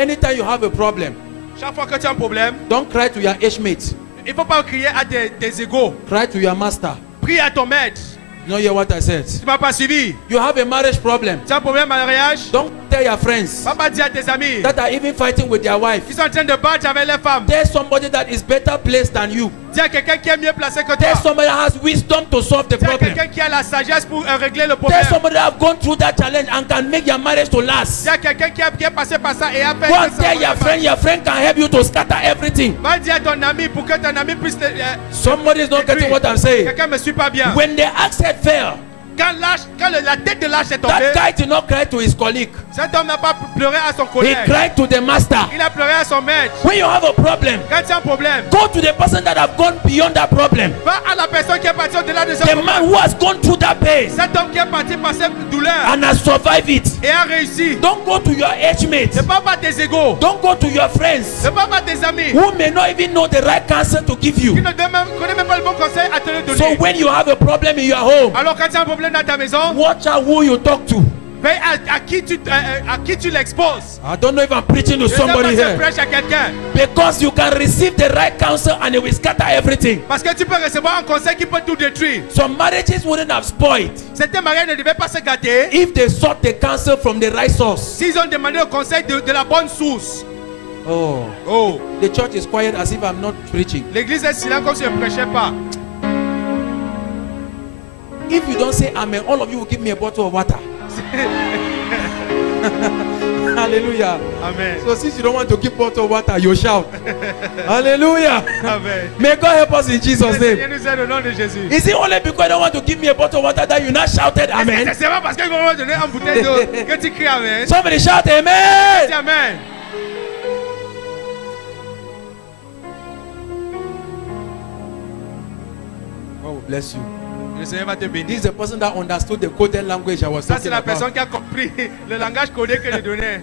anytime you have a problem, Chaque fois que tu as un problème, don't cry to your age mate. il ne faut pas crier à tes égaux. Cry to your master. Prie à ton maître. You don't hear what I said? Tu ne m'as pas suivi. You have a marriage problem. Tu as un problème à mariage. Don't tell your friends Va pas dire à tes amis that are even fighting with their wife. qui sont en train de battre avec les femmes. Tell somebody that is better placed than you. Dis à quelqu'un qui est mieux placé que Tell toi. somebody that has wisdom to solve the Dis à problem. quelqu'un qui a la sagesse pour régler le Tell problème. somebody that have gone through that challenge and can make your marriage to Dis last. à quelqu'un qui est passé par ça et a fait Go and que ça tell your friend can help you to scatter everything. Va dire à ton ami pour que ton ami puisse Somebody is not getting what I'm saying. quelqu'un me suit pas bien. When the axe head fell, Quand la tête de l'âge est that tombée, guy did not cry to his colleague. cet homme n'a pas pleuré à son He collègue. cried to the master. Il a pleuré à son maître. When you have a problem, Quand tu as un problème, go to the person that have gone beyond that problem. va à la personne qui est partie au-delà de ce The problème. man who has gone through that pain Cet homme qui est parti par cette douleur and has survived it. et a réussi. Don't go to your age mate. Ne pas battre tes égaux. Don't go to your friends Ne pas battre tes amis. who may not even know the right counsel to give Qui you. ne connaissent même pas le bon conseil à te le So donner. when you have a problem in your home, Alors quand tu as un problème dans ta maison, watch out who you talk to. veille à qui tu l'exposes. I don't know if I'm preaching to Je sais pas somebody si tu here. prêches à quelqu'un. Because you can receive the right counsel and it will scatter everything. Parce que tu peux recevoir un conseil qui peut tout détruire. Some marriages wouldn't have spoiled Certains mariages ne devaient pas se gâter if they sought the counsel from the right source. s'ils ont demandé le conseil de la bonne source. Oh, Oh, the church is quiet as if I'm not preaching. l'église est silente comme si je ne prêchais pas. If you don't say amen, all of you will give me a bottle of water. Hallelujah. Amen. So since you don't want to give bottle of water, you shout. Hallelujah. Amen. May God help us in Jesus' Seigneur name. nous aide au nom de Jésus. Is it only because you don't want to give me a bottle of water that you not shouted amen? C'est pas parce qu'ils vont me donner une bouteille d'eau que tu cries Amen. Somebody shout Dis amen. Amen. God will bless you. Le Seigneur va te This bénir. is the person that understood the coded language I was Ça, c'est talking la about. personne qui a compris le langage codé que je donnais.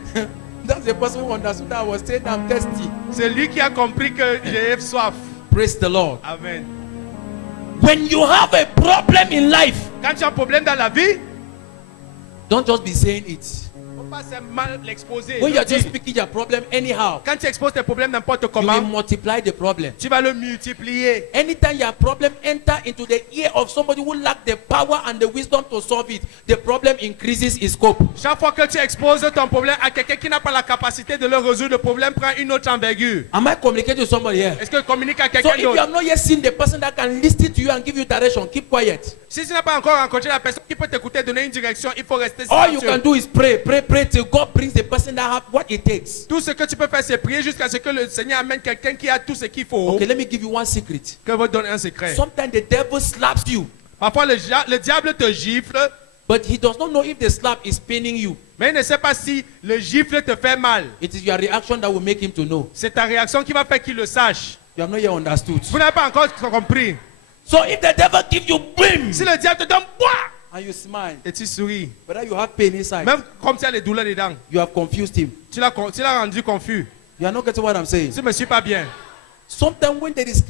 That's the person who understood that I was saying I'm thirsty. C'est lui qui a compris que j'ai soif. Praise the Lord. Amen. When you have a problem in life, Quand tu as un problème dans la vie, don't just be saying it. faut pas mal l'exposer. When you le are just dire. speaking your problem anyhow, Quand tu exposes tes problèmes n'importe you will comment, multiply the problem. tu vas le multiplier. Anytime your problem enter into the ear of somebody who lack the power and the wisdom to solve it, the problem increases its scope. Chaque fois que tu exposes ton problème à quelqu'un qui n'a pas la capacité de le résoudre, le problème prend une autre envergure. Am I communicating to somebody here? Est-ce que tu communiques à So quelqu'un if you d'autre? have not yet seen the person that can listen to you and give you direction, keep quiet. Si tu n'as pas encore rencontré la personne qui peut t'écouter, donner une direction, il faut rester All you can silencieux. do is pray, pray, pray till God brings the person that have what it takes. Tout ce que tu peux faire, c'est prier jusqu'à ce que le Seigneur amène quelqu'un qui a tout ce qu'il faut. Okay, let me give you one secret. Que vous donne un secret. Sometimes the devil slaps you, Parfois, le diable te gifle, but he does not know if the slap is paining you. mais il ne sait pas si le gifle te fait mal. It is your reaction that will make him to know. C'est ta réaction qui va faire qu'il le sache. You have not yet understood. Vous n'avez pas encore compris. So if the devil gives you brim Si le diable te donne bois and you smile, et tu souris, whether you have pain inside, même comme tu as les douleurs dedans, you have confused him. tu l'as rendu confus. You are not getting what I'm saying. Tu ne me suis pas bien. Sometimes when there is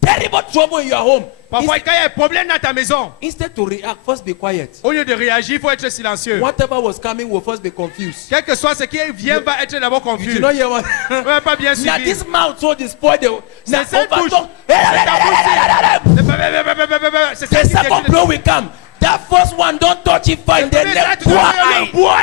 terrible trouble in your home, Parfois, quand il y a un problème dans ta maison, instead to react, first be quiet. au lieu de réagir, il faut être silencieux. Whatever was coming will first be confused. Quel que soit ce qui vient, va être d'abord You confus. did not hear what? Vous n'avez pas bien Now suivi. this mouth so destroy the. Now C'est cette bouche. overtalk. C'est The ça qui second détruit blow will come. That first one don't touch it fine. The next le bois.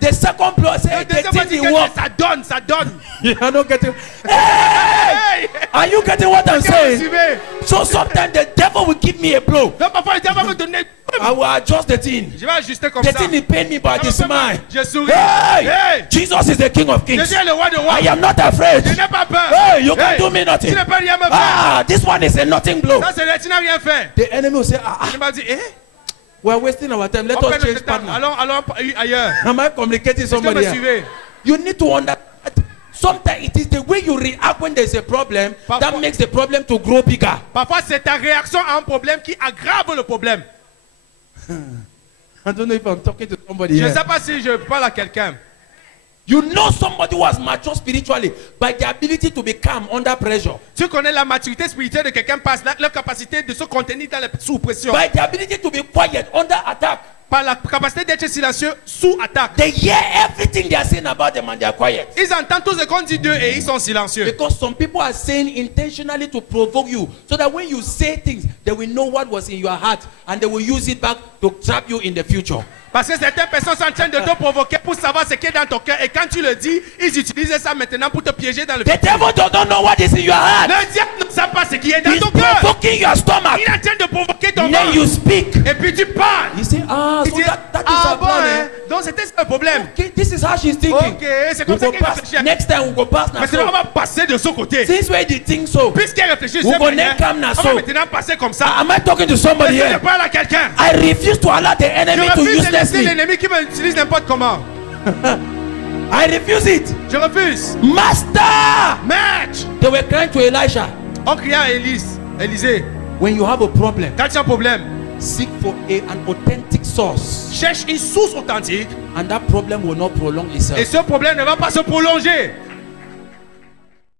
The second blow say Le the deuxième fois, thing will work. ça donne, ça donne. You are not getting. Hey! Hey! Are you getting what I'm Vous saying? suivez? So sometimes the devil will give me a blow. Donc parfois, le diable va me donner. I will adjust the thing. Je vais ajuster comme The ça. thing will pain me, but I Ça me fait mal. smile. Je souris. Hey! Hey! Jesus is the King of Je Kings. suis le roi de rois. I am not afraid. Je n'ai pas peur. Hey, you can Hey! do me nothing. Tu ne peux rien me faire. Ah, this one is a nothing blow. Ça, tu n'as rien fait. The enemy will say, Il m'a dit, we're wasting our time. Let on us perd change notre temps. partner. Allons ailleurs. Am I communicating Est-ce que somebody me here? suivez? You need to understand. Sometimes it is the way you react when there's a problem that Parfois- makes the problem to grow bigger. Parfois, c'est ta réaction à un problème qui aggrave le problème. I don't know if I'm talking to somebody Je ne here. sais pas si je parle à quelqu'un. You know somebody who has matured spiritually by the ability to be calm under pressure, Tu connais la maturité spirituelle de quelqu'un par leur capacité de se contenir dans sous pression. by the ability to be quiet under attack. par la capacité d'être silencieux sous attaque. They hear everything they are saying about them and they are quiet. Ils entendent tout ce qu'on dit d'eux et ils sont silencieux. Because some people are saying intentionally to provoke you, so that when you say things, they will know what was in your heart and they will use it back to trap you in the future. Parce que certaines personnes sont en train de te provoquer pour savoir ce qui est dans ton cœur. Et quand tu le dis, ils utilisent ça maintenant pour te piéger dans le The futur. devil does not know what is in your heart. Le diable ne sait pas ce qui est dans He's ton cœur. provoking your stomach. Il est en train de provoquer ton Then ventre. you speak. Et puis tu parles. You say, ah, Il so dit, that is ah her bon, plan. hein? Donc c'était ça le problème. Okay, this is how she's thinking. Ok, c'est comme We ça go qu'elle pass, réfléchit. next time we go pass now. Maintenant on So, va passer de ce côté. since where they think so, Puisqu'elle réfléchit de We cette go manière, next time now, on va so. maintenant passer comme ça. am I talking to somebody Est-ce que je here? parle à quelqu'un? I refuse to allow the Je enemy to refuse de useless laisser me. l'ennemi qui m'utilise n'importe comment. I refuse it. Je refuse. Master! Match. They were crying to Elisha. On cria à Élisée, When you have a problem, quand tu as un problème, seek for an authentic source, cherche une source authentique and that problem will not prolong et itself. ce problème ne va pas se prolonger.